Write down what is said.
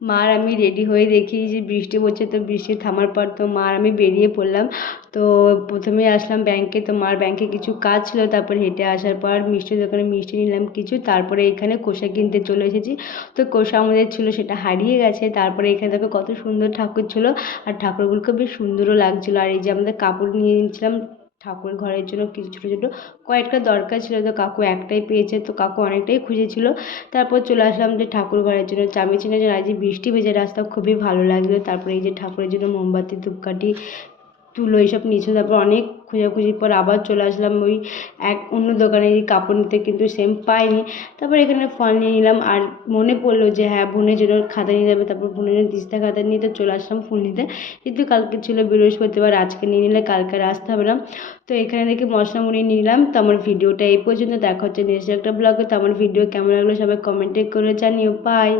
মা আর আমি রেডি হয়ে দেখি যে বৃষ্টি পড়ছে, তো বৃষ্টি থামার পর তো মা আর আমি বেরিয়ে পড়লাম। তো প্রথমে আসলাম ব্যাংকে, তো মার ব্যাংকে কিছু কাজ ছিল, তারপর হেঁটে আসার পর মিষ্টির দোকানে মিষ্টি নিলাম কিছু, তারপরে এখানে কোষা কিনতে চলে এসেছি। তো কোষা আমাদের ছিল সেটা হারিয়ে গেছে। তারপরে এখানে দেখো কত সুন্দর ঠাকুর ছিল, আর ঠাকুরগুলোকে বেশ সুন্দরও লাগছিলো। আর এই যে আমাদের কাপড় নিয়ে নিয়েছিলাম ঠাকুর ঘরের জন্য কিছু ছোটো ছোটো কয়েকটা দরকার ছিল, তো কাকু একটাই পেয়েছে, তো কাকু অনেকটাই খুঁজেছিল। তারপর চলে আসলাম যে ঠাকুর ঘরের জন্য চাবি ছিল, যে আজ বৃষ্টি ভেজা রাস্তা খুবই ভালো লাগলো। তারপরে এই যে ঠাকুরের জন্য মোমবাতি ধূপকাঠি তুলো এইসব নিয়েছিল। তারপর অনেক খোঁজাখুঁজির পর আবার চলে আসলাম ওই অন্য দোকানে কাপড় নিতে, কিন্তু সেম পাইনি। তারপর এখানে ফল নিয়ে নিলাম, আর মনে পড়লো যে হ্যাঁ বোনের জন্য খাতা নিয়ে যাবে, তারপর বোনের জন্য তিস্তা খাতা নিয়ে তো চলে আসলাম ফুল নিতে। কিন্তু কালকে ছিল বৃহস্পতিবার, আজকে নিয়ে নিলে কালকে আর আসতে হবে না। তো এখানে দেখি মশলা মুড়ি নিলাম। তো আমার ভিডিওটা এই পর্যন্ত, দেখা হচ্ছে নেক্সট একটা ব্লগে। তো আমার ভিডিও কেমন লাগলো সবাই কমেন্টে করে জানিও। বাই।